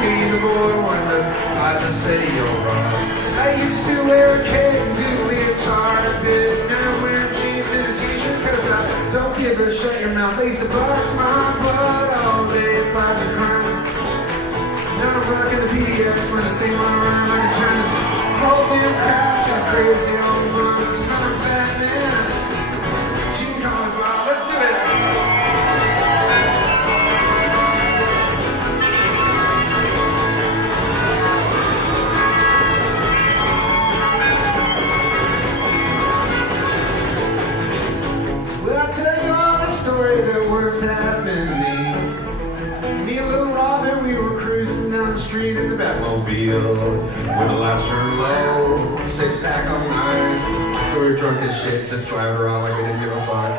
see the boy wonder, I just say you're wrong. I used to wear a cape and do leotard a bit. Now I wear jeans and a t-shirt cause I don't give a shut your mouth. They used to bust my butt all day if I'd been crying. Now I'm rocking the PDX when I sing my rhyme. I can turn this whole damn crowd to a crazy old run. Cause I'm Batman. She can call me Bob. Let's do it. Tell you all the story that once happened to me. Me and little Robin, we were cruising down the street in the Batmobile. When the lights turned low, 6-pack on ice. So we were drunk as shit, just driving around like we didn't give a fuck.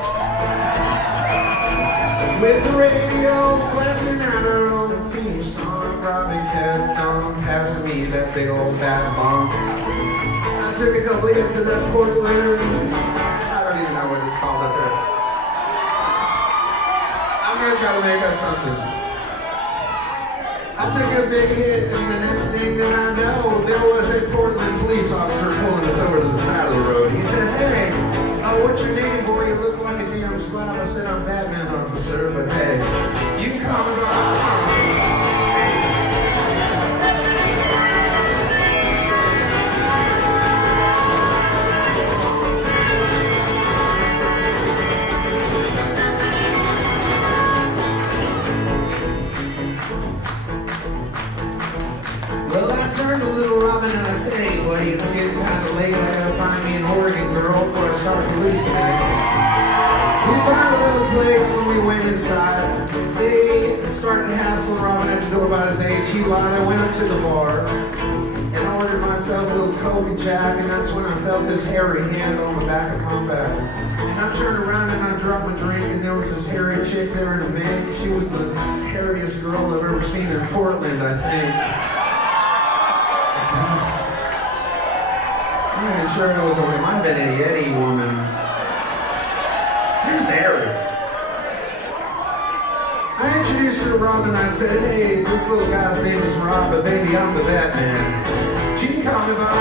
With the radio blasting out our own theme song, Robin kept on passing me that big old bat bomb. I took a couple hits of that Portland. I don't even know what it's called up there. I'm gonna try to make up something. I took a big hit, and the next thing that I know, there was a Portland police officer pulling us over to the side of the road. He said, "Hey, what's your name, boy? You look like a damn slob." I said, "I'm Batman, officer, but hey, you can call me Bob." Well, I turned to little Robin and I said, "Hey, buddy, it's getting kind of late. I gotta find me an Oregon girl before I start hallucinating." We found a little place and we went inside. They started hassling Robin at the door about his age. He lied. I went up to the bar and I ordered myself a little Coke and Jack, and that's when I felt this hairy hand on the back of my back. And I turned around and I dropped my drink, and there was this hairy chick there in a mink. She was the hairiest girl I've ever seen in Portland, I think. I'm not sure it was a might have been a Yeti woman. She was hairy. I introduced her to Rob and I said, "Hey, this little guy's name is Rob, but baby, I'm the Batman. She can call me Bob."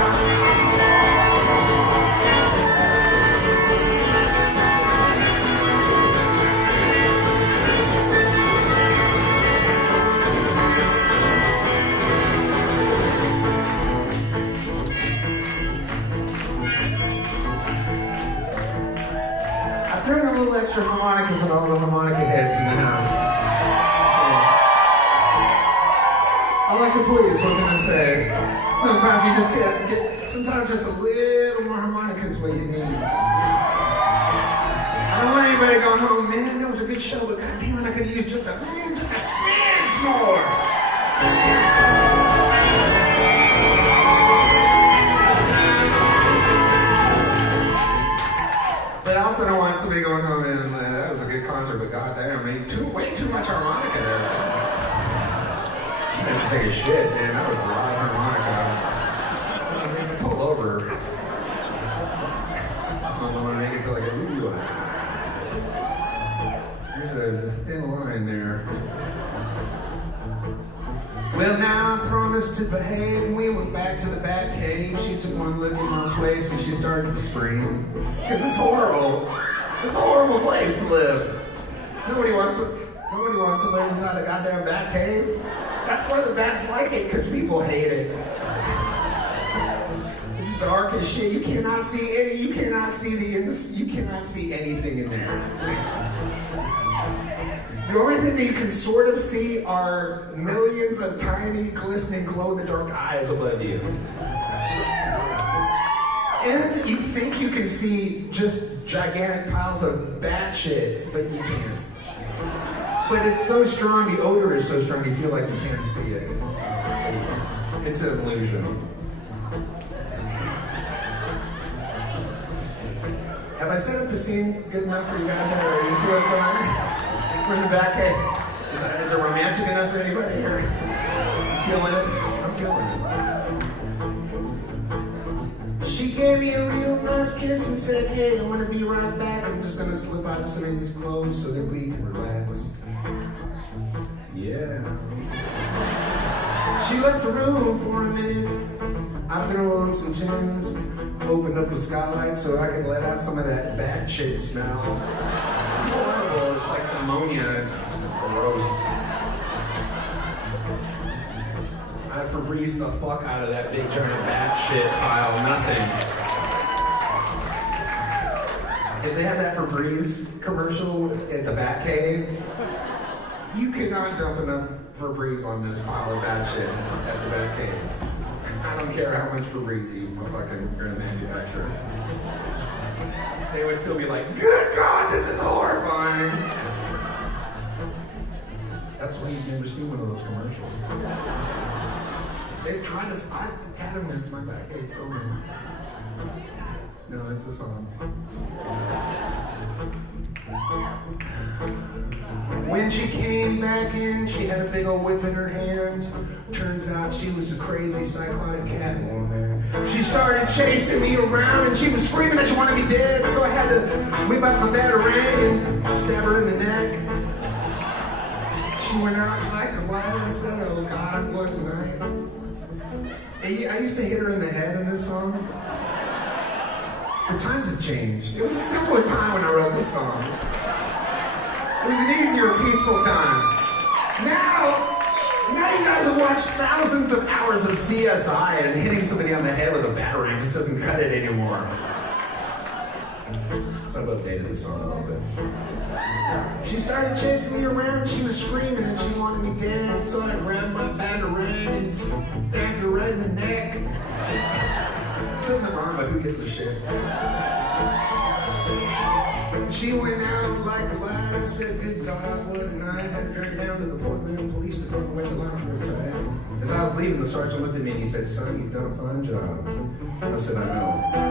I threw in a little extra harmonica for all the harmonica heads in the house. So, I like to please, what can I say? Sometimes you just can't get, sometimes just a little more harmonica is what you need. I don't want anybody going home, "Man, that was a good show, but goddamn it, I could use just a smidge more." But I also don't want somebody going home and that was a good concert, but goddamn, way too much harmonica there. I have to take a shit, man. That was a lot of harmonica. I mean, pull over. I don't want to make it to like a ooh. There's a thin line there. Well, now I promised to behave, and we went back to the bat cave. She took one look at my place and she started to scream. Because it's horrible. It's a horrible place to live. Nobody wants to live inside a goddamn bat cave. That's why the bats like it, because people hate it. It's dark as shit. You cannot see anything in there. The only thing that you can sort of see are millions of tiny, glistening, glow-in-the-dark eyes above you. And you think you can see just gigantic piles of bat shit, but you can't. But it's so strong, the odor is so strong, you feel like you can't see it. It's an illusion. Have I set up the scene good enough for you guys already? You see what's going on? We're in the back. Hey, is it romantic enough for anybody here? You feeling it? I'm feeling it. She gave me a real nice kiss and said, "Hey, I want to be right back. I'm just going to slip out of some of these clothes so that we can relax." Yeah. She left the room for a minute. I threw on some tunes, opened up the skylight so I could let out some of that bat shit smell. It's horrible, it's like ammonia, it's gross. I Febreze the fuck out of that big giant bat shit pile, nothing. If they had that Febreze commercial at the Bat Cave, you could not dump enough Febreze on this pile of bat shit at the Bat Cave. I don't care how much Febreze you fucking gonna manufacture. They would still be like, good God, this is horrifying. That's why you've never seen one of those commercials. They've tried to, I had them in my Bat Cave filming. No, it's a song. When she came back in, she had a big old whip in her hand. Turns out she was a crazy psychotic Catwoman. She started chasing me around and she was screaming that she wanted me dead. So I had to whip out my batarang and stab her in the neck. She went out like a light and said, oh God, what a night. I used to hit her in the head in this song. But times have changed. It was a simpler time when I wrote this song. It was an easier, peaceful time. Now you guys have watched thousands of hours of CSI and hitting somebody on the head with a batarang just doesn't cut it anymore. So I've updated the song a little bit. She started chasing me around, she was screaming that she wanted me dead, so I grabbed my batarang and stabbed her right in the neck. It doesn't rhyme, but who gives a shit? She went out like a light. I said, good God, what a night. Had to drag her down to the Portland Police Department where the line tight. As I was leaving, the sergeant looked at me and he said, son, you've done a fine job. I said, I know.